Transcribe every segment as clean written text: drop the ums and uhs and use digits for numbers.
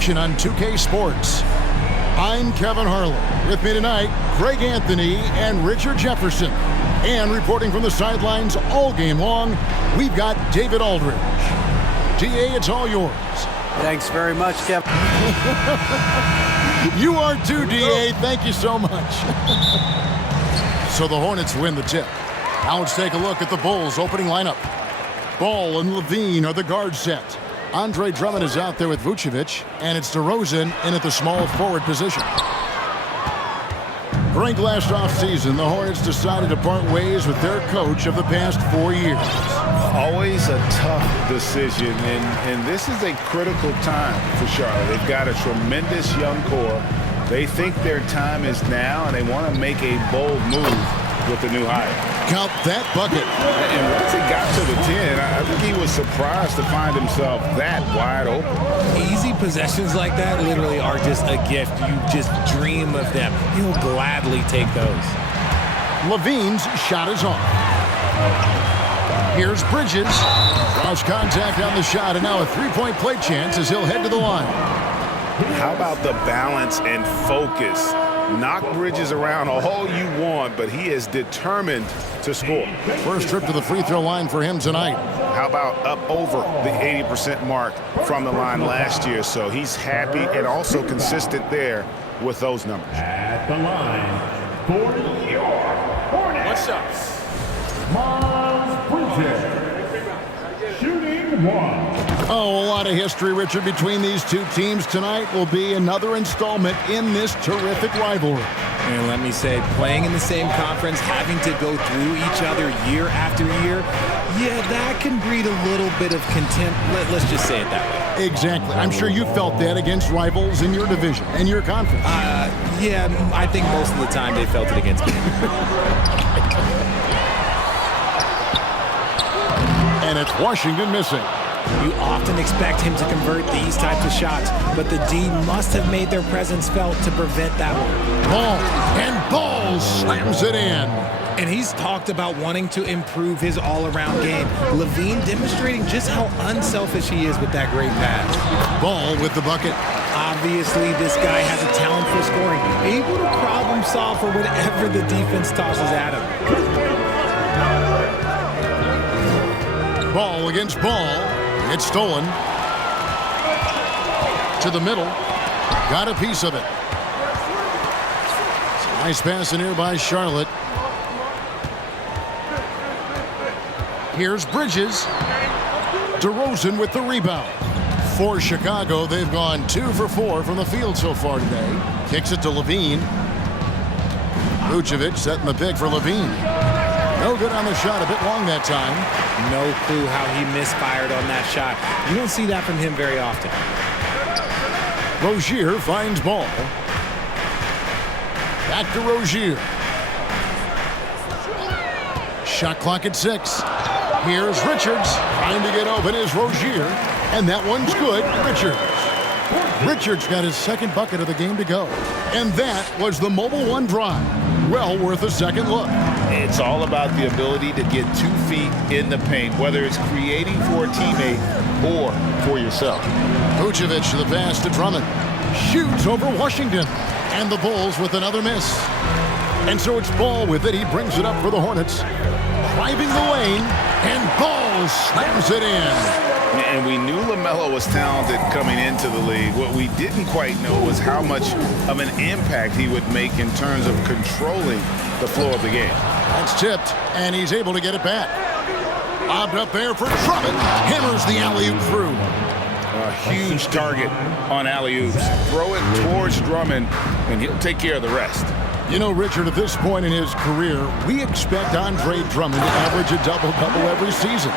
action on 2K Sports. I'm Kevin Harlan. With me tonight, Greg Anthony and Richard Jefferson. And reporting from the sidelines all game long, we've got David Aldridge. DA, it's all yours. Thanks very much, Kevin. You are too, DA. Thank you so much. So the Hornets win the tip. Now let's take a look at the Bulls' opening lineup. Ball and Levine are the guard set. Andre Drummond is out there with Vucevic, and it's DeRozan in at the small forward position. During last offseason, the Hornets decided to part ways with their coach of the past 4 years. Always a tough decision, and this is a critical time for Charlotte. They've got a tremendous young core. They think their time is now, and they want to make a bold move with the new hire. Count that bucket. And once he got to the 10, I think he was surprised to find himself that wide open. Easy possessions like that literally are just a gift. You just dream of them. He'll gladly take those. Levine's shot is off. Here's Bridges. Cross contact on the shot, and now a three-point play chance as he'll head to the line. How about the balance and focus? Knock Bridges around all you want, but he is determined to score. First trip to the free throw line for him tonight. How about up over the 80% mark from the line last year? So he's happy and also consistent there with those numbers. At the line for your Hornets. What's up? Miles Bridges. Shooting one. Oh, a lot of history, Richard, between these two teams. Tonight will be another installment in this terrific rivalry. And let me say, playing in the same conference, having to go through each other year after year, yeah, that can breed a little bit of contempt. Let's just say it that way. Exactly. I'm sure you felt that against rivals in your division and your conference. Yeah, I think most of the time they felt it against me. And it's Washington missing. You often expect him to convert these types of shots, but the D must have made their presence felt to prevent that one. Ball slams it in. And he's talked about wanting to improve his all-around game. Levine demonstrating just how unselfish he is with that great pass. Ball with the bucket. Obviously, this guy has a talent for scoring, able to problem solve for whatever the defense tosses at him. Ball against Ball. It's stolen. To the middle. Got a piece of it. Nice pass in here by Charlotte. Here's Bridges. DeRozan with the rebound. For Chicago, they've gone 2 for 4 from the field so far today. Kicks it to Levine. Vucevic setting the pick for Levine. No good on the shot, a bit long that time. No clue how he misfired on that shot. You don't see that from him very often. Rozier finds Ball. Back to Rozier. Shot clock at 6. Here's Richards. Trying to get open is Rozier. And that one's good. Richards got his second bucket of the game to go. And that was the Mobile One drive. Well worth a second look. It's all about the ability to get 2 feet in the paint, whether it's creating for a teammate or for yourself. Vucevic the pass to Drummond. Shoots over Washington. And the Bulls with another miss. And so it's Ball with it. He brings it up for the Hornets. Driving the lane. And Ball slams it in. And we knew LaMelo was talented coming into the league. What we didn't quite know was how much of an impact he would make in terms of controlling the flow of the game. That's tipped, and he's able to get it back. Lobbed up there for Drummond. Hammers the alley-oop through. A huge target on alley-oops. Throw it towards Drummond, and he'll take care of the rest. You know, Richard, at this point in his career, we expect Andre Drummond to average a double-double every season.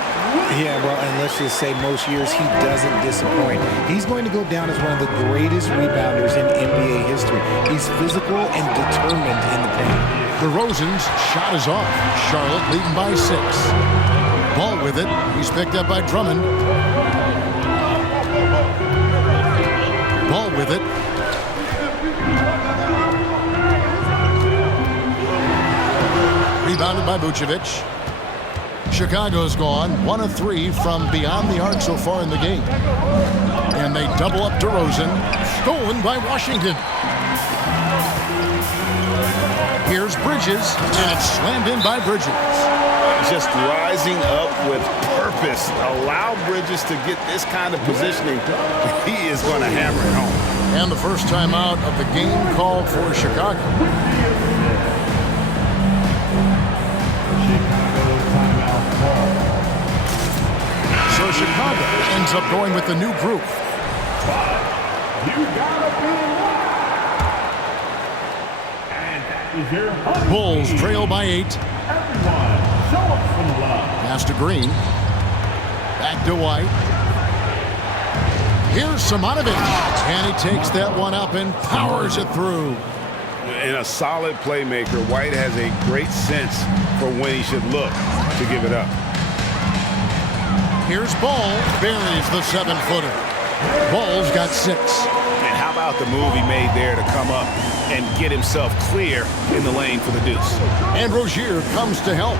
Yeah, well, and let's just say most years he doesn't disappoint. He's going to go down as one of the greatest rebounders in NBA history. He's physical and determined in the paint. DeRozan's shot is off. Charlotte leading by 6. Ball with it. He's picked up by Drummond. Ball with it. Rebounded by Vucevic. Chicago's gone 1 of 3 from beyond the arc so far in the game. And they double up DeRozan. Stolen by Washington. Here's Bridges, and it's slammed in by Bridges. Just rising up with purpose. Allow Bridges to get this kind of positioning. He is going to hammer it home. And the first time out of the game called for Chicago. So Chicago ends up going with the new group. Bulls trail by 8. Pass to Green. Back to White. Here's Simonovic. And he takes that one up and powers it through. And a solid playmaker, White has a great sense for when he should look to give it up. Here's Ball. Buries the 7-footer. Ball's got 6. And how about the move he made there to come up and get himself clear in the lane for the deuce. And Rozier comes to help.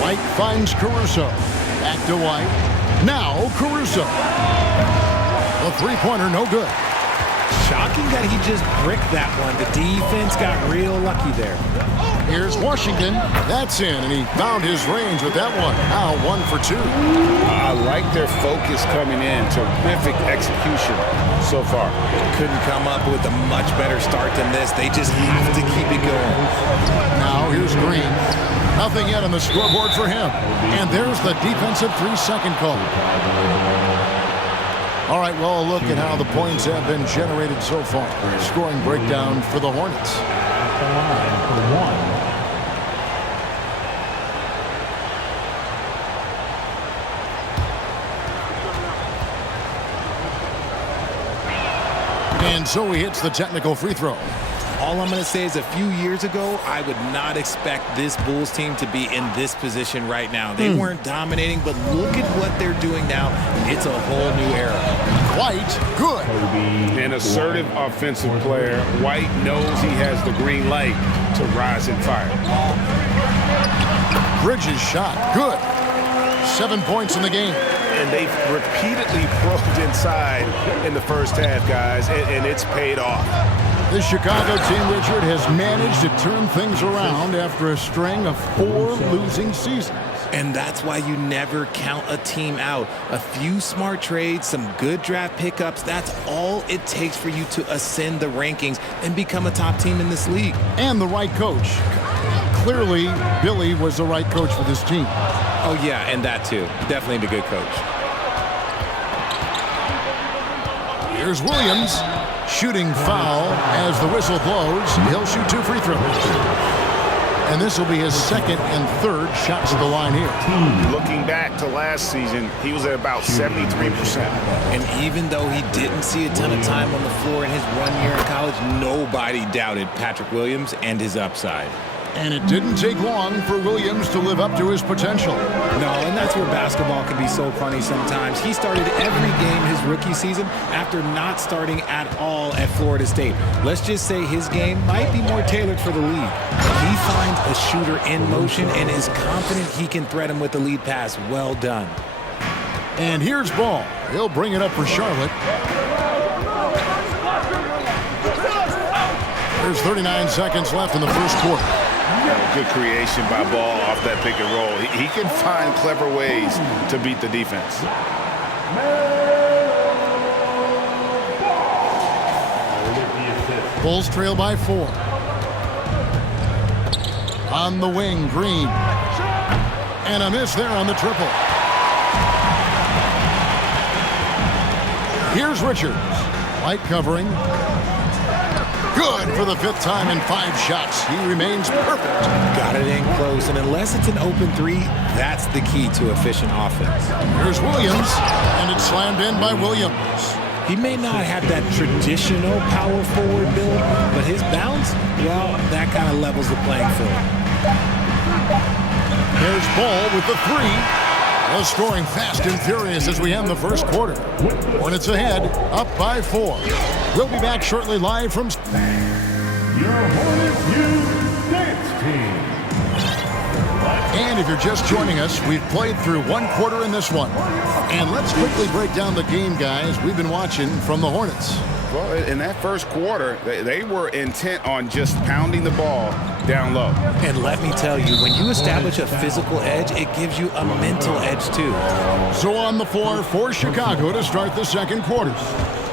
White finds Caruso. Back to White. Now Caruso. The three-pointer no good. Shocking that he just bricked that one. The defense got real lucky there. Here's Washington. That's in, and he found his range with that one. Now 1 for 2. I like their focus coming in. Terrific execution so far. Couldn't come up with a much better start than this. They just have to keep it going. Now here's Green. Nothing yet on the scoreboard for him. And there's the defensive 3-second call. All right, well, a look at how the points have been generated so far. Scoring breakdown for the Hornets. At the line for 1. And so he hits the technical free throw. All I'm going to say is a few years ago, I would not expect this Bulls team to be in this position right now. They weren't dominating, but look at what they're doing now. It's a whole new era. White, good. An assertive offensive player. White knows he has the green light to rise and fire. Bridges shot, good. 7 points in the game. And they've repeatedly probed inside in the first half, guys, and it's paid off. The Chicago team, Richard, has managed to turn things around after a string of 4 losing seasons. And that's why you never count a team out. A few smart trades, some good draft pickups, that's all it takes for you to ascend the rankings and become a top team in this league. And the right coach. Clearly, Billy was the right coach for this team. Oh, yeah, and that too. Definitely the good coach. Here's Williams. Shooting foul as the whistle blows. He'll shoot 2 free throws. And this will be his 2nd and 3rd shots at the line here. Looking back to last season, he was at about 73%. And even though he didn't see a ton of time on the floor in his 1 year in college, nobody doubted Patrick Williams and his upside. And it didn't take long for Williams to live up to his potential. No, and that's where basketball can be so funny sometimes. He started every game his rookie season after not starting at all at Florida State. Let's just say his game might be more tailored for the league. He finds a shooter in motion and is confident he can thread him with the lead pass. Well done. And here's Ball. He'll bring it up for Charlotte. There's 39 seconds left in the first quarter. Good creation by Ball off that pick and roll. He can find clever ways to beat the defense. Bulls trail by 4. On the wing, Green. And a miss there on the triple. Here's Richards. White covering. Good for the 5th time in 5 shots. He remains perfect. Got it in close, and unless it's an open 3, that's the key to efficient offense. Here's Williams, and it's slammed in by Williams. He may not have that traditional power forward build, but his bounce, well, that kind of levels the playing field. There's Ball with the 3. Well, scoring fast and furious as we end the first quarter. Hornets ahead, up by 4. We'll be back shortly live from... Your Hornets Youth Dance Team. Let's And if you're just joining us, we've played through one quarter in this one. And let's quickly break down the game, guys, we've been watching from the Hornets. Well, in that first quarter, they were intent on just pounding the ball down low. And let me tell you, when you establish a physical edge, it gives you a mental edge too. So on the floor for Chicago to start the second quarter.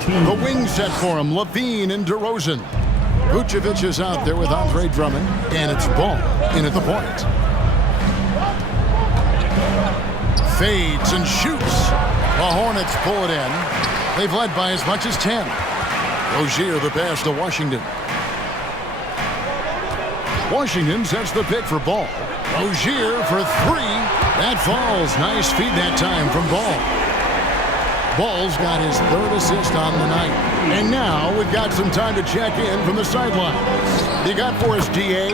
The wing set for him, Levine and DeRozan. Vucevic is out there with Andre Drummond, and it's Ball in at the point. Fades and shoots. The Hornets pull it in. They've led by as much as 10. Rozier the pass to Washington. Washington sets the pick for Ball. Rozier for three. That falls. Nice feed that time from Ball. Ball's got his third assist on the night. And now we've got some time to check in from the sideline. You got for us, DA?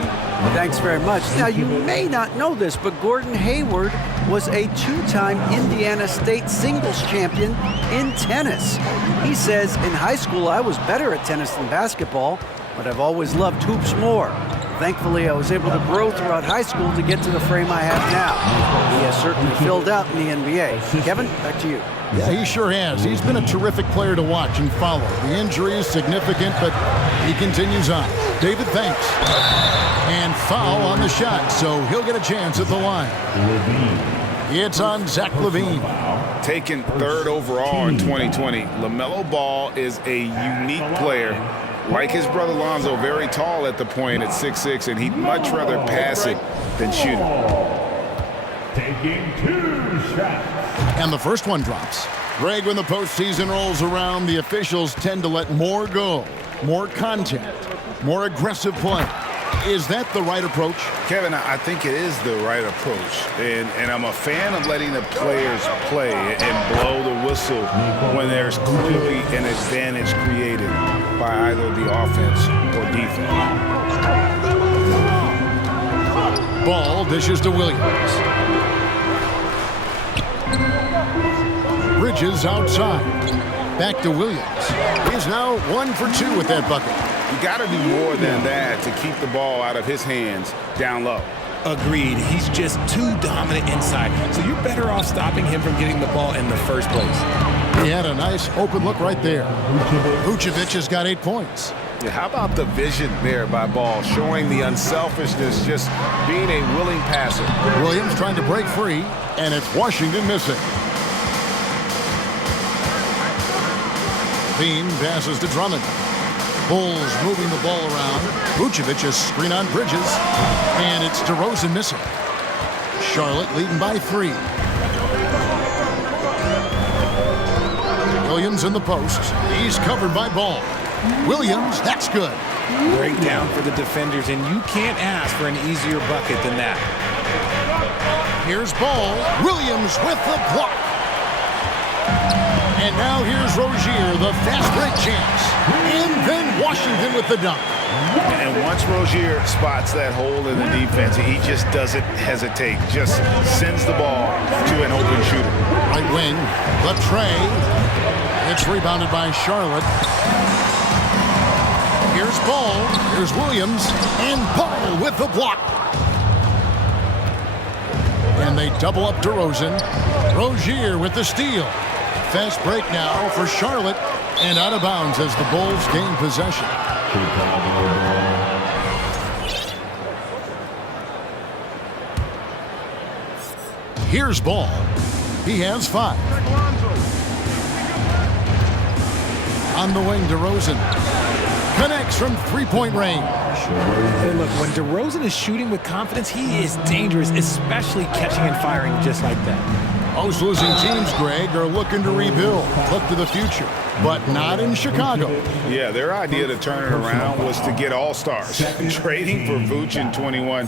Thanks very much. Now, you may not know this, but Gordon Hayward was a two-time Indiana State singles champion in tennis. He says, in high school, I was better at tennis than basketball, but I've always loved hoops more. Thankfully, I was able to grow throughout high school to get to the frame I have now. He has certainly filled out in the NBA. Kevin, back to you. Yeah, he sure has. He's been a terrific player to watch and follow. The injury is significant, but he continues on. David, thanks. And foul on the shot, so he'll get a chance at the line. It's on Zach LaVine. Taken third overall in 2020, LaMelo Ball is a unique player. Like his brother Lonzo, very tall at the point at 6'6", and he'd much rather pass it than shoot it. Taking 2 shots. And the first one drops. Greg, when the postseason rolls around, the officials tend to let more go, more contact, more aggressive play. Is that the right approach? Kevin, I think it is the right approach. And I'm a fan of letting the players play and blow the whistle when there's clearly an advantage created by either the offense or defense. Ball dishes to Williams. Bridges outside. Back to Williams. He's now 1 for 2 with that bucket. You got to do more than that to keep the ball out of his hands down low. Agreed. He's just too dominant inside. So you're better off stopping him from getting the ball in the first place. He had a nice open look right there. Vucevic has got 8 points. Yeah, how about the vision there by Ball, showing the unselfishness, just being a willing passer. Williams trying to break free, and it's Washington missing. Bean passes to Drummond. Bulls moving the ball around. Vucevic a screen on Bridges. And it's DeRozan missing. Charlotte leading by 3. Williams in the post. He's covered by Ball. Williams, that's good. Breakdown for the defenders, and you can't ask for an easier bucket than that. Here's Ball. Williams with the block. And now here's Rozier, the fast break chance. And then Washington with the dunk. And once Rozier spots that hole in the defense, he just doesn't hesitate. Just sends the ball to an open shooter. Right wing, Latrey. It's rebounded by Charlotte. Here's Ball. Here's Williams. And Ball with the block. And they double up DeRozan. Rozier with the steal. Fast break now for Charlotte, and out of bounds as the Bulls gain possession. Here's Ball. He has 5. On the wing, DeRozan connects from three-point range. Hey, look, when DeRozan is shooting with confidence, he is dangerous, especially catching and firing just like that. Most losing teams, Greg, are looking to rebuild, look to the future, but not in Chicago. Yeah, their idea to turn it around was to get all-stars. Trading for Vooch in 21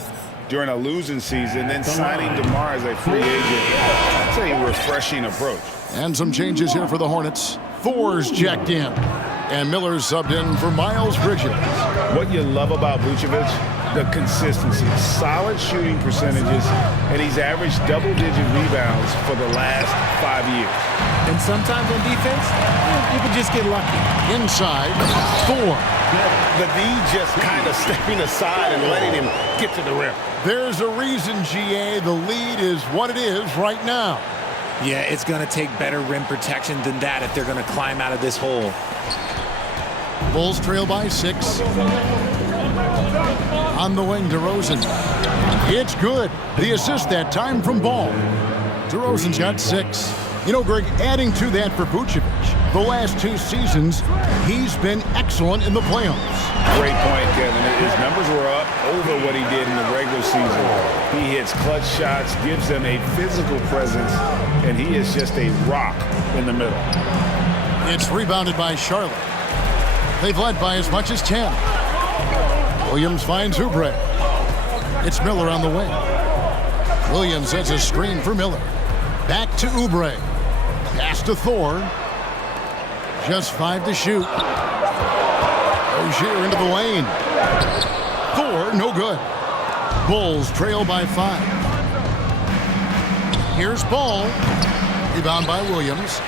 during a losing season, then signing DeMar as a free agent. That's a refreshing approach. And some changes here for the Hornets. Thor's checked in, and Miller's subbed in for Miles Bridges. What you love about Vucevic? The consistency, solid shooting percentages, and he's averaged double-digit rebounds for the last 5 years. And sometimes on defense, you can just get lucky. Inside, Thor The D just kind of stepping aside and letting him get to the rim. There's a reason, GA. The lead is what it is right now. Yeah, it's going to take better rim protection than that if they're going to climb out of this hole. Bulls trail by 6. On the wing, DeRozan. It's good. The assist that time from Ball. DeRozan's got 6. You know, Greg, adding to that for Vucevic, the last 2 seasons, he's been excellent in the playoffs. Great point, Kevin. His numbers were up over what he did in the regular season. He hits clutch shots, gives them a physical presence, and he is just a rock in the middle. It's rebounded by Charlotte. They've led by as much as 10. Williams finds Oubre. It's Miller on the wing. Williams sets a screen for Miller. Back to Oubre. Pass to Thor. Just 5 to shoot. Rozier into the lane. Thor, no good. Bulls trail by 5. Here's Ball. Rebound by Williams.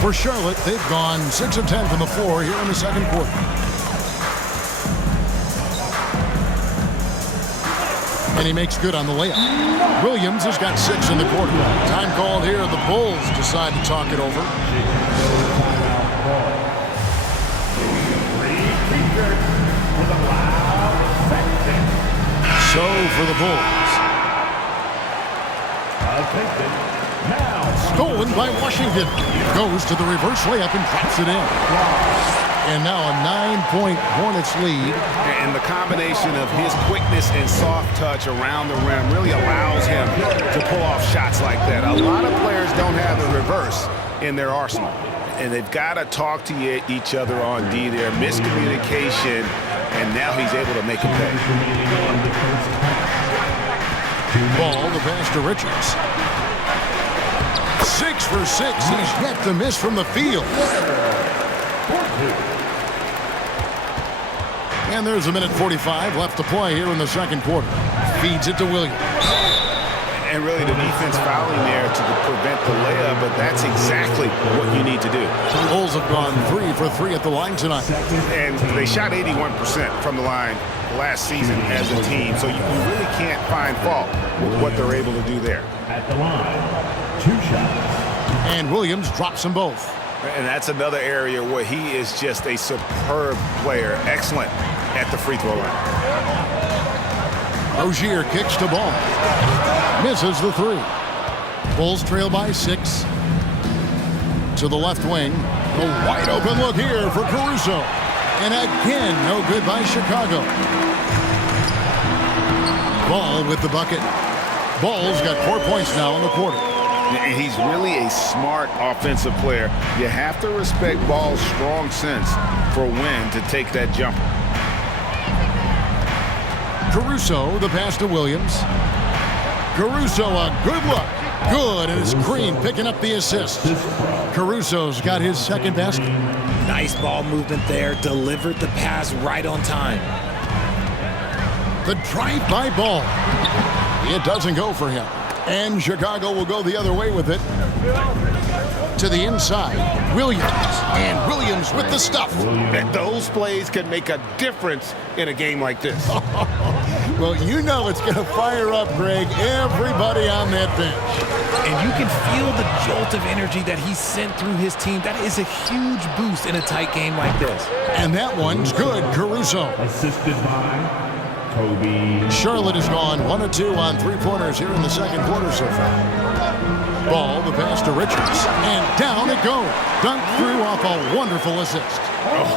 For Charlotte, they've gone 6 of 10 from the floor here in the second quarter. And he makes good on the layup. Williams has got 6 in the quarter. Time called here. The Bulls decide to talk it over. So for the Bulls. Stolen by Washington. Goes to the reverse layup and drops it in. And now a 9-point Hornets lead. And the combination of his quickness and soft touch around the rim really allows him to pull off shots like that. A lot of players don't have the reverse in their arsenal. And they've got to talk to each other on D there. Miscommunication, and now he's able to make a pay. Ball, the pass to Richards. 6 for 6. He's yet to miss from the field. And there's a minute 45 left to play here in the second quarter. Feeds it to Williams. And really the defense fouling there to prevent the layup, but that's exactly what you need to do. The Bulls have gone 3 for 3 at the line tonight. And they shot 81% from the line last season as a team, so you really can't find fault with what they're able to do there. At the line, 2 shots. And Williams drops them both. And that's another area where he is just a superb player. Excellent at the free throw line. Rozier kicks to Ball. Misses the 3. Bulls trail by 6. To the left wing. A wide open look here for Caruso. And again, no good by Chicago. Ball with the bucket. Ball's got 4 points now in the quarter. And he's really a smart offensive player. You have to respect Ball's strong sense for when to take that jumper. Caruso, the pass to Williams. Caruso, a good look. Good, and it's Green picking up the assist. Caruso's got his second basket. Nice ball movement there. Delivered the pass right on time. The drive by Ball. It doesn't go for him. And Chicago will go the other way with it. To the inside. Williams. And Williams with the stuff. And those plays can make a difference in a game like this. Well, you know it's going to fire up, Greg, everybody on that bench. And you can feel the jolt of energy that he sent through his team. That is a huge boost in a tight game like this. And that one's good, Caruso. Assisted by Kobe. Charlotte has gone 1 of 2 on 3-pointers here in the second quarter so far. Ball, the pass to Richards. And down it goes. Dunked through off a wonderful assist.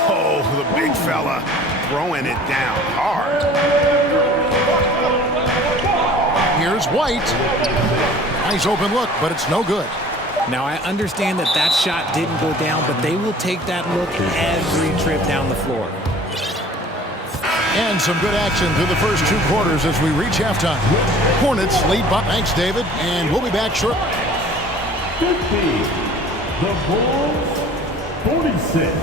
Oh, the big fella throwing it down hard. Here's White. Nice open look, but it's no good. Now, I understand that that shot didn't go down, but they will take that look every trip down the floor. And some good action through the first 2 quarters as we reach halftime. Hornets lead by. Thanks, David, and we'll be back shortly. 50. The Bulls, 46.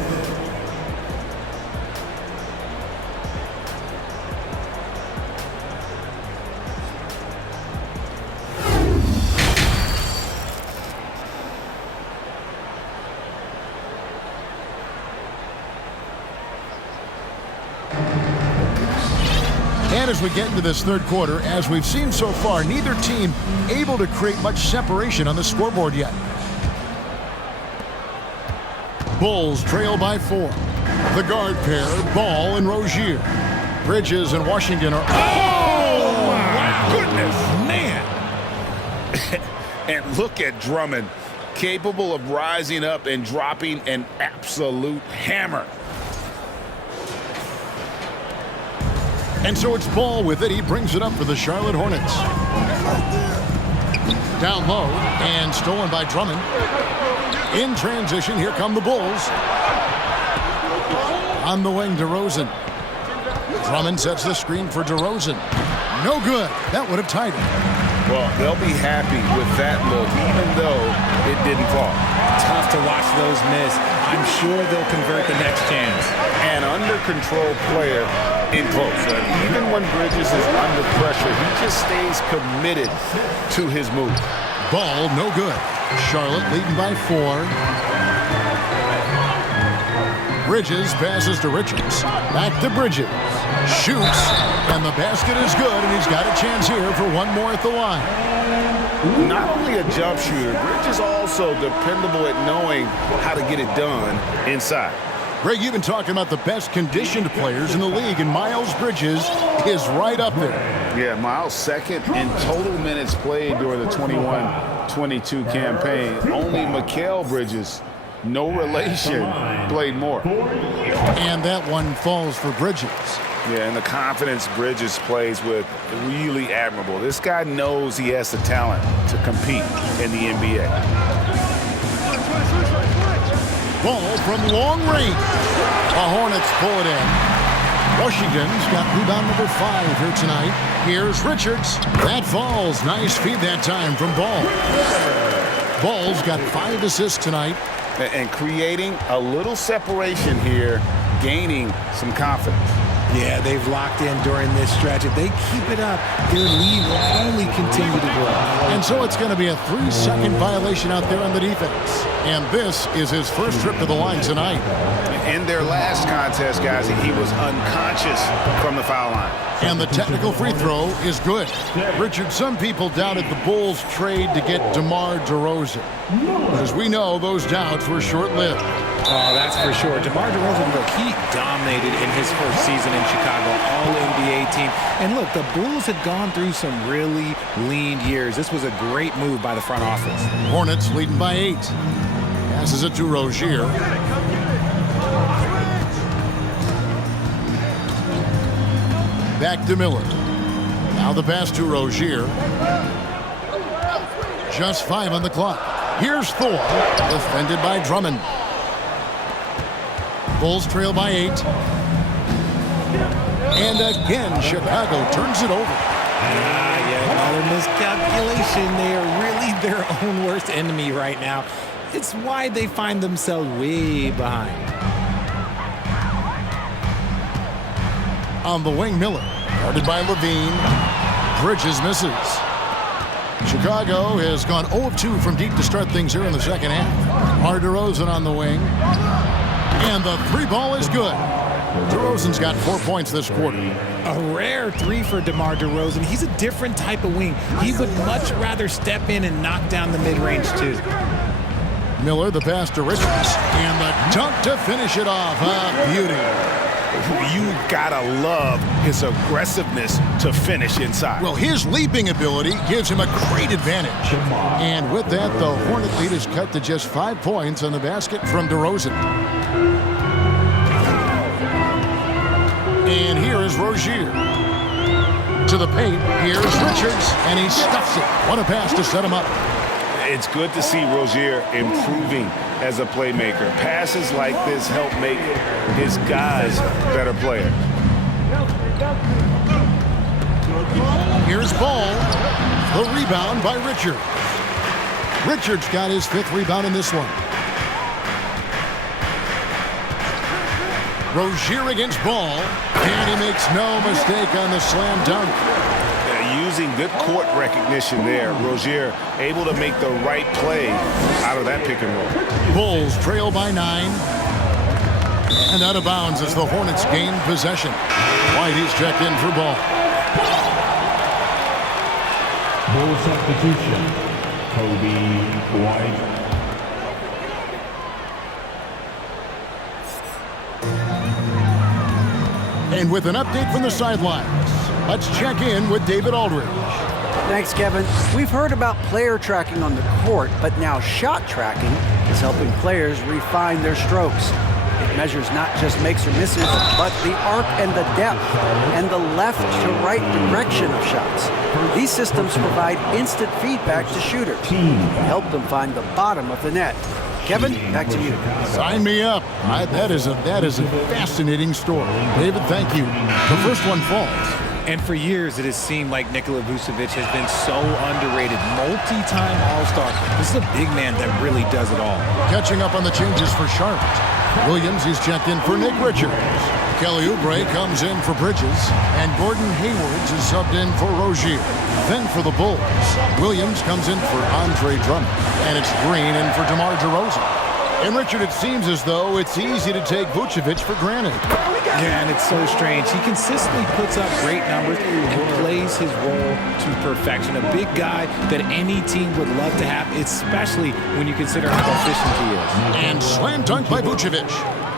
And as we get into this third quarter, as we've seen so far, neither team able to create much separation on the scoreboard yet. Bulls trail by 4. The guard pair, Ball and Rozier. Bridges and Washington are... Oh, my goodness. Man. And look at Drummond, capable of rising up and dropping an absolute hammer. And so it's Ball with it. He brings it up for the Charlotte Hornets. Down low and stolen by Drummond. In transition, here come the Bulls. On the wing, DeRozan. Drummond sets the screen for DeRozan. No good. That would have tied it. Well, they'll be happy with that look, even though it didn't fall. Tough to watch those miss. I'm sure they'll convert the next chance. An under-control player in close. Even when Bridges is under pressure, he just stays committed to his move. Ball, no good. Charlotte leading by 4. Bridges passes to Richards. Back to Bridges. Shoots, and the basket is good, and he's got a chance here for one more at the line. Not only a jump shooter, Bridges also dependable at knowing how to get it done inside. Greg, you've been talking about the best conditioned players in the league, and Miles Bridges is right up there. Yeah, Miles second in total minutes played during the 21-22 campaign. Only Mikal Bridges, no relation, played more. And that one falls for Bridges. Yeah, and the confidence Bridges plays with, really admirable. This guy knows he has the talent to compete in the NBA. Ball from long range. The Hornets pull it in. Washington's got rebound number 5 here tonight. Here's Richards. That falls. Nice feed that time from Ball. Ball's got 5 assists tonight. And creating a little separation here, gaining some confidence. Yeah, they've locked in during this stretch. If they keep it up, their lead will only continue to grow. And so it's going to be a 3-second violation out there on the defense. And this is his first trip to the line tonight. In their last contest, guys, he was unconscious from the foul line. And the technical free throw is good. Richard, some people doubted the Bulls' trade to get DeMar DeRozan. As we know, those doubts were short-lived. Oh, that's for sure. DeMar DeRozan, look, he dominated in his first season in Chicago, All-NBA team. And look, the Bulls had gone through some really lean years. This was a great move by the front office. Hornets leading by 8. Passes it to Rozier. Back to Miller. Now the pass to Rozier. Just 5 on the clock. Here's Thor, defended by Drummond. Bulls trail by 8. And again, Chicago turns it over. Yeah, another miscalculation. They are really their own worst enemy right now. It's why they find themselves way behind. On the wing, Miller, guarded by Levine. Bridges misses. Chicago has gone 0 of 2 from deep to start things here in the second half. DeRozan on the wing. And the 3 ball is good. DeRozan's got 4 points this quarter. A rare 3 for DeMar DeRozan. He's a different type of wing. He would much rather step in and knock down the mid-range too. Miller, the pass to Richards. And the dunk to finish it off. A beauty. You gotta love his aggressiveness to finish inside. Well, his leaping ability gives him a great advantage. And with that, the Hornet lead is cut to just 5 points on the basket from DeRozan. And here is Rozier. To the paint, here's Richards, and he stuffs it. What a pass to set him up. It's good to see Rozier improving as a playmaker. Passes like this help make his guys better players. Here's Ball. The rebound by Richard. Richards got his 5th rebound in this one. Rozier against Ball, and he makes no mistake on the slam dunk. Using good court recognition there. Rozier able to make the right play out of that pick and roll. Bulls trail by 9. And out of bounds as the Hornets gain possession. White, he's checked in for Ball. Full substitution. Kobe White. And with an update from the sidelines, let's check in with David Aldridge. Thanks, Kevin. We've heard about player tracking on the court, but now shot tracking is helping players refine their strokes. It measures not just makes or misses, but the arc and the depth, and the left to right direction of shots. These systems provide instant feedback to shooters and help them find the bottom of the net. Kevin, back to you. Sign me up. That is a fascinating story. David, thank you. The first one falls. And for years, it has seemed like Nikola Vucevic has been so underrated. Multi-time All-Star. This is a big man that really does it all. Catching up on the changes for Charlotte. Williams is checked in for Nick Richards. Kelly Oubre comes in for Bridges. And Gordon Hayward is subbed in for Rozier. Then for the Bulls, Williams comes in for Andre Drummond. And it's Green in for DeMar DeRozan. And Richard, it seems as though it's easy to take Vucevic for granted. Yeah, and it's so strange. He consistently puts up great numbers and plays his role to perfection. A big guy that any team would love to have, especially when you consider how efficient he is. And slam dunk by Vucevic.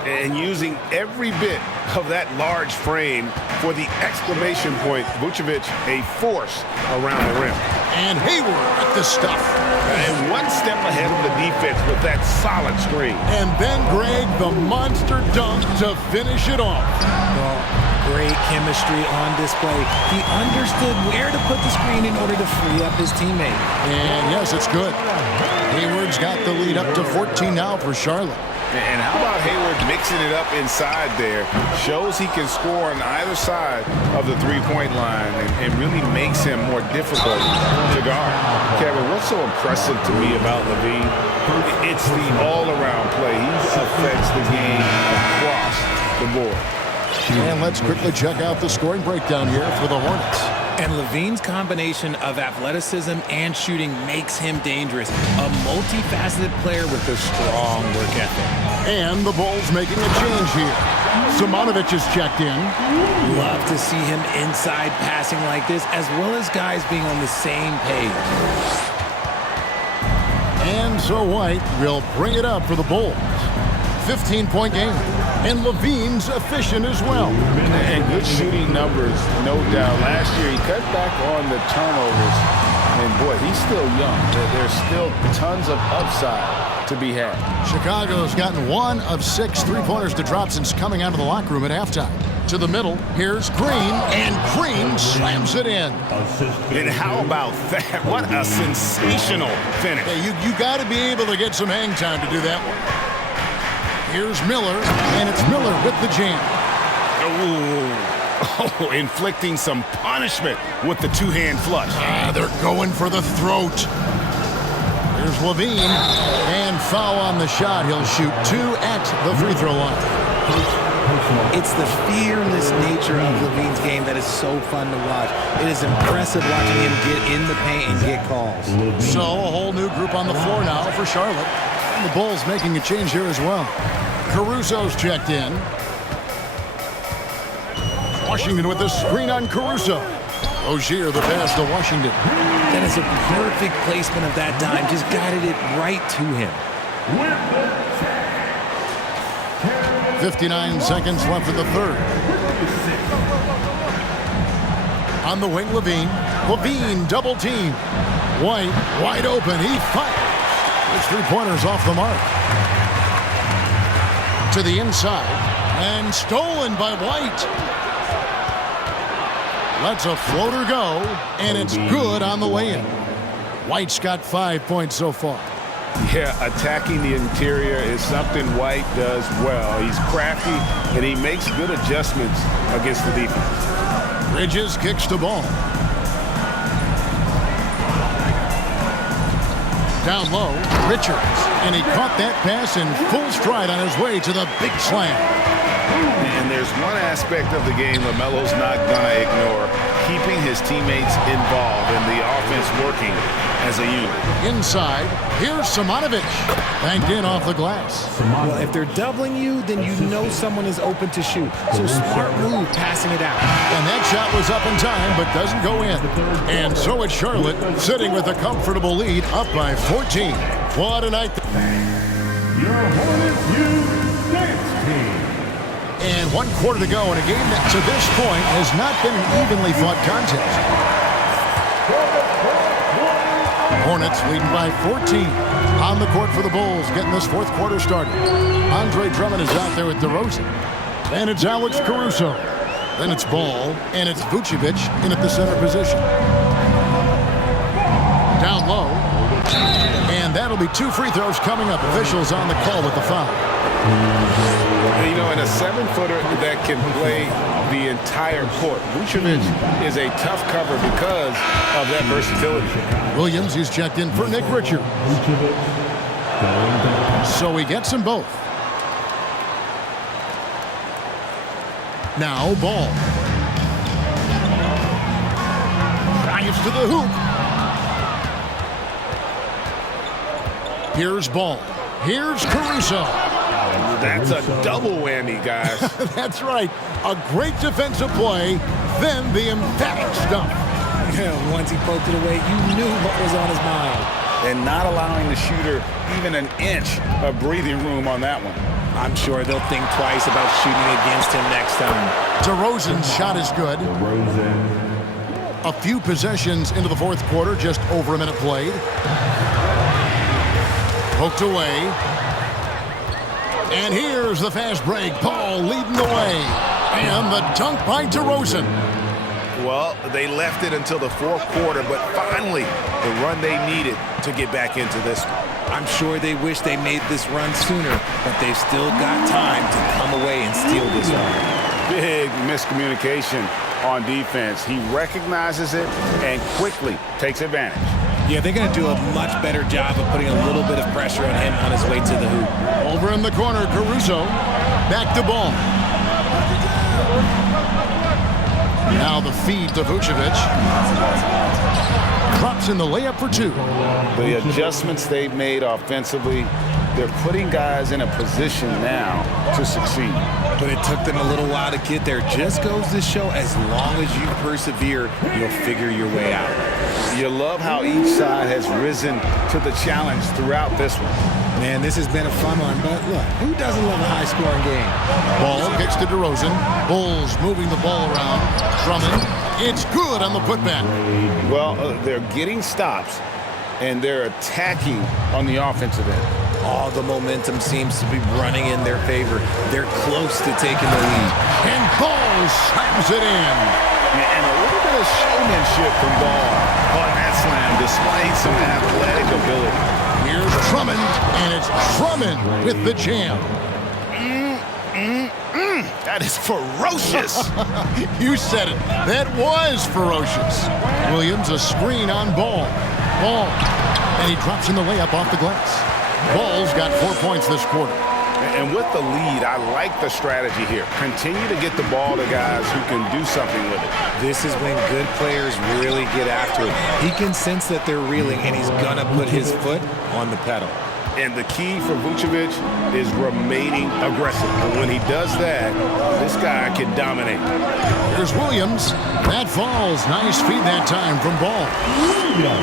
And using every bit of that large frame for the exclamation point, Vucevic, a force around the rim. And Hayward with the stuff. And one step ahead of the defense with that solid screen. And then Greg, the monster dunk to finish it off. Well, great chemistry on display. He understood where to put the screen in order to free up his teammate. And yes, it's good. Hayward's got the lead up to 14 now for Charlotte. And how about Hayward mixing it up inside there? Shows he can score on either side of the three-point line and really makes him more difficult to guard. Kevin, what's so impressive to me about LaVine? It's the all-around play. He affects the game across the board. And let's quickly check out the scoring breakdown here for the Hornets. And LaVine's combination of athleticism and shooting makes him dangerous. A multifaceted player with a strong work ethic. And the Bulls making a change here. Simonovic is checked in. Love to see him inside passing like this, as well as guys being on the same page. And so White will bring it up for the Bulls. 15-point game. And LaVine's efficient as well. And good shooting numbers, no doubt. Last year, he cut back on the turnovers. And, boy, he's still young. There's still tons of upside to be had. Chicago's gotten 1 of 6 three-pointers to drop since coming out of the locker room at halftime. To the middle, here's Green, and Green slams it in. And how about that? What a sensational finish. Hey, you got to be able to get some hang time to do that one. Here's Miller, and it's Miller with the jam. Oh, inflicting some punishment with the two-hand flush. They're going for the throat. Here's LaVine, and foul on the shot. He'll shoot 2 at the free throw line. It's the fearless nature of LaVine's game that is so fun to watch. It is impressive watching him get in the paint and get calls. So a whole new group on the floor now for Charlotte. And the Bulls making a change here as well. Caruso's checked in. Washington with the screen on Caruso. Rozier the pass to Washington. That is a perfect placement of that dime. Just guided it right to him. 59 seconds left in the third. On the wing, LaVine. LaVine double team. White wide open. He fires. His three-pointers off the mark. To the inside. And stolen by White. Lets a floater go. And it's good on the way in. White's got 5 points so far. Yeah, attacking the interior is something White does well. He's crafty, and he makes good adjustments against the defense. Bridges kicks the ball. Down low, Richards. And he caught that pass in full stride on his way to the big slam. And there's one aspect of the game LaMelo's not going to ignore, keeping his teammates involved and the offense working as a unit. Inside, here's Simonovic. Banked in off the glass. Well, if they're doubling you, then you know someone is open to shoot. So smart move passing it out. And that shot was up in time, but doesn't go in. And so it's Charlotte, sitting with a comfortable lead, up by 14. What a night. Your Hornets youth dance team. And 1 quarter to go in a game that, to this point, has not been an evenly fought contest. Hornets leading by 14. On the court for the Bulls, getting this 4th quarter started. Andre Drummond is out there with DeRozan. And it's Alex Caruso. Then it's Ball, and it's Vucevic in at the center position. Down low. And that'll be 2 free throws coming up. Officials on the call with the foul. You know, in a 7-footer that can play the entire court, Vucevic is a tough cover because of that versatility. Williams is checked in for Nick Richard. So he gets them both. Now Ball. Drives to the hoop. Here's Ball. Here's Caruso. That's a double whammy, guys. That's right. A great defensive play, then the emphatic stuff. Yeah, once he poked it away, you knew what was on his mind. And not allowing the shooter even an inch of breathing room on that one. I'm sure they'll think twice about shooting against him next time. DeRozan's shot is good. A few possessions into the 4th quarter, just over a minute played. Poked away. And here's the fast break. Paul leading the way. And the dunk by DeRozan. Well, they left it until the 4th quarter, but finally the run they needed to get back into this one. I'm sure they wish they made this run sooner, but they've still got time to come away and steal this one. Big miscommunication on defense. He recognizes it and quickly takes advantage. Yeah, they're going to do a much better job of putting a little bit of pressure on him on his way to the hoop. Over in the corner, Caruso. Back to Ball. Now the feed to Vucevic. Drops in the layup for 2. The adjustments they've made offensively, they're putting guys in a position now to succeed. But it took them a little while to get there. Just goes to show, as long as you persevere, you'll figure your way out. You love how each side has risen to the challenge throughout this one. Man, this has been a fun one, but look, who doesn't love a high-scoring game? Ball kicks to DeRozan. Bulls moving the ball around. Drummond. It's good on the putback. Well, they're getting stops, and they're attacking on the offensive end. All the momentum seems to be running in their favor. They're close to taking the lead. And Ball slams it in. And a little bit of showmanship from Ball on that slam, displaying some athletic ability. Here's Drummond, and it's Drummond with the jam. That is ferocious. You said it. That was ferocious. Williams, a screen on Ball. Ball. And he drops in the layup off the glass. Ball's got 4 points this quarter. And with the lead, I like the strategy here. Continue to get the ball to guys who can do something with it. This is when good players really get after it. He can sense that they're reeling, and he's going to put his foot on the pedal. And the key for Vucevic is remaining aggressive. And when he does that, this guy can dominate. Here's Williams. That falls. Nice feed that time from Ball.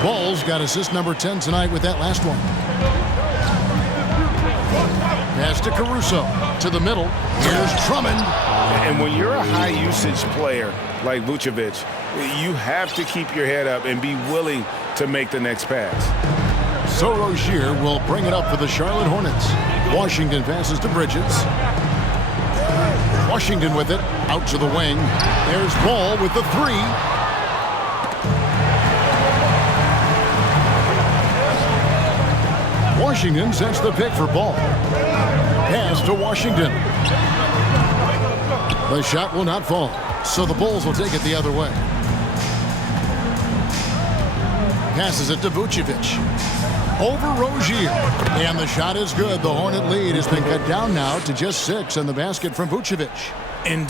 Ball's got assist number 10 tonight with that last one. Pass to Caruso. To the middle. Here's Drummond. And when you're a high-usage player like Vucevic, you have to keep your head up and be willing to make the next pass. So Rozier will bring it up for the Charlotte Hornets. Washington passes to Bridges. Washington with it. Out to the wing. There's Ball with the 3. Washington sets the pick for Ball. Pass to Washington. The shot will not fall, so the Bulls will take it the other way. Passes it to Vucevic. over Rozier. And the shot is good. The Hornet lead has been cut down now to just 6 in the basket from Vucevic. And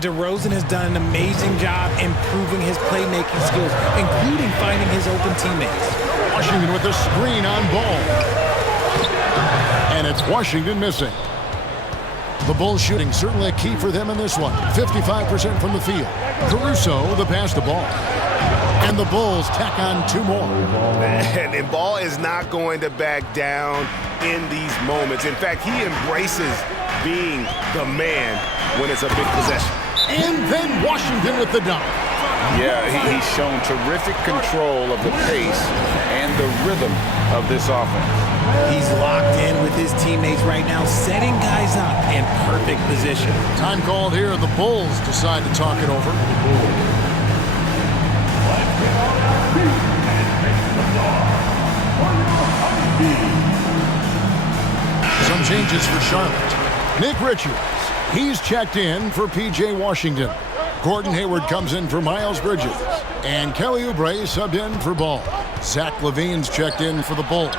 DeRozan has done an amazing job improving his playmaking skills, including finding his open teammates. Washington with the screen on Ball. And it's Washington missing. The Bulls shooting certainly a key for them in this one. 55% from the field. Caruso, the pass to Ball. And the Bulls tack on 2 more. And Ball is not going to back down in these moments. In fact, he embraces being the man when it's a big possession. And then Washington with the dunk. Yeah, he's shown terrific control of the pace and the rhythm of this offense. He's locked in with his teammates right now, setting guys up in perfect position. Time called here. The Bulls decide to talk it over. Some changes for Charlotte. Nick Richards, he's checked in for P.J. Washington. Gordon Hayward comes in for Miles Bridges. And Kelly Oubre subbed in for Ball. Zach LaVine's checked in for the Bulls.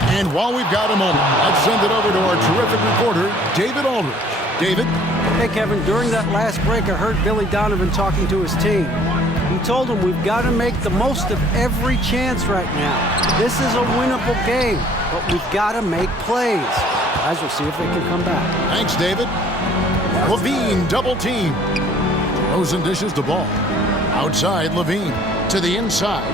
And while we've got a moment, let's send it over to our terrific reporter, David Aldridge. David? Hey, Kevin, during that last break, I heard Billy Donovan talking to his team. He told them we've got to make the most of every chance right now. This is a winnable game, but we've got to make plays. Guys, we'll see if they can come back. Thanks, David. LaVine double team. DeRozan dishes the ball. Outside, LaVine to the inside.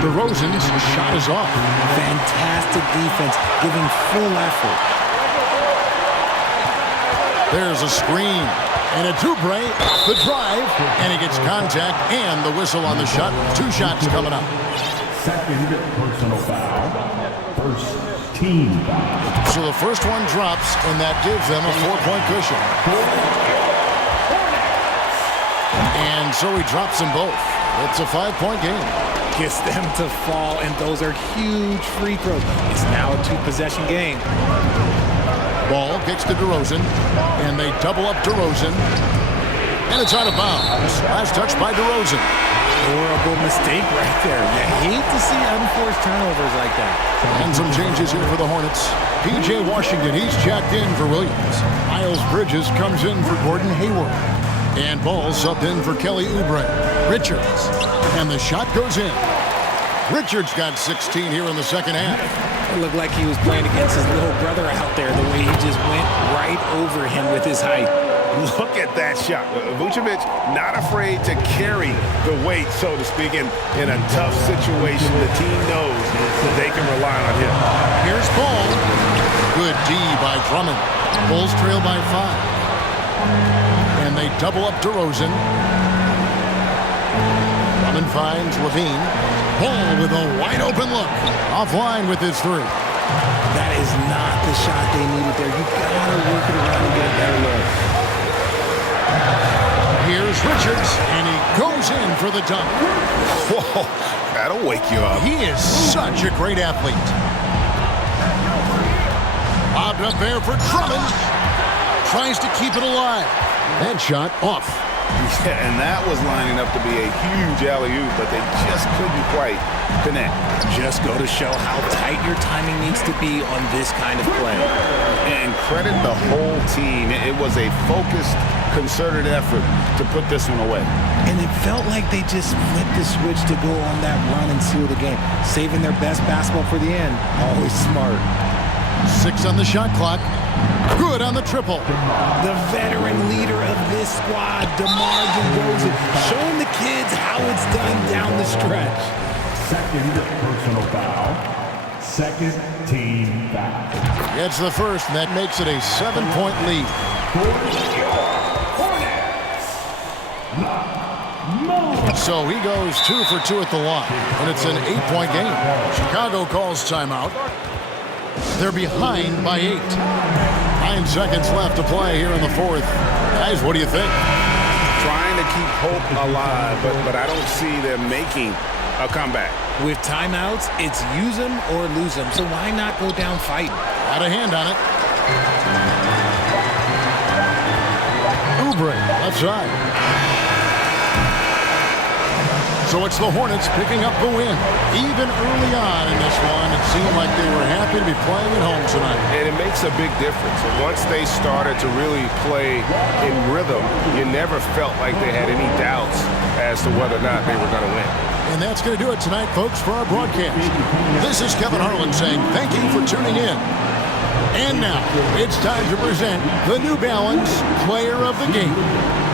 DeRozan's shot is off. Fantastic defense, giving full effort. There's a screen. And a Oubre off the drive. And he gets contact and the whistle on the shot. 2 shots coming up. Second personal foul. First team foul. So the first one drops, and that gives them a 4-point cushion. And so he drops them both. It's a 5-point game. Gets them to fall, and those are huge free throws. It's now a 2-possession game. Ball kicks to DeRozan, and they double up DeRozan. And it's out of bounds. Last touch by DeRozan. Horrible mistake right there. You hate to see unforced turnovers like that. And some changes here for the Hornets. P.J. Washington, he's checked in for Williams. Miles Bridges comes in for Gordon Hayward. And Ball subbed in for Kelly Oubre. Richards. And the shot goes in. Richards got 16 here in the second half. It looked like he was playing against his little brother out there, the way he just went right over him with his height. Look at that shot. Vucevic not afraid to carry the weight, so to speak, in a tough situation. The team knows that they can rely on him. Here's Ball. Good D by Drummond. Bulls trail by 5. And they double up DeRozan. Drummond finds LaVine. Ball with a wide open look. Offline with his 3. That is not the shot they needed there. You gotta work it around and get a better look. Here's Richards, and he goes in for the dunk. Whoa, that'll wake you up. He is such a great athlete. Lobbed up there for Drummond. Tries to keep it alive. That shot off. Yeah, and that was lining up to be a huge alley-oop, but they just couldn't quite connect. Just go to show how tight your timing needs to be on this kind of play. And credit the whole team. It was a focused, concerted effort to put this one away. And it felt like they just flipped the switch to go on that run and seal the game, saving their best basketball for the end. Always smart. 6 on the shot clock. Good on the triple. The veteran leader of this squad, DeMar DeRozan, showing the kids how it's done down the stretch. Second personal foul. Second team foul. It's the first, and that makes it a 7-point lead. So he goes 2 for 2 at the line, and it's an 8-point game. Chicago calls timeout. They're behind by 8. 9 seconds left to play here in the 4th. Guys, what do you think? Trying to keep hope alive, but I don't see them making a comeback. With timeouts, it's use them or lose them, so why not go down fighting? Got a hand on it. Oubre, left side. So it's the Hornets picking up the win. Even early on in this one, it seemed like they were happy to be playing at home tonight. And it makes a big difference. And once they started to really play in rhythm, you never felt like they had any doubts as to whether or not they were going to win. And that's going to do it tonight, folks, for our broadcast. This is Kevin Harlan saying thank you for tuning in. And now, it's time to present the New Balance Player of the Game.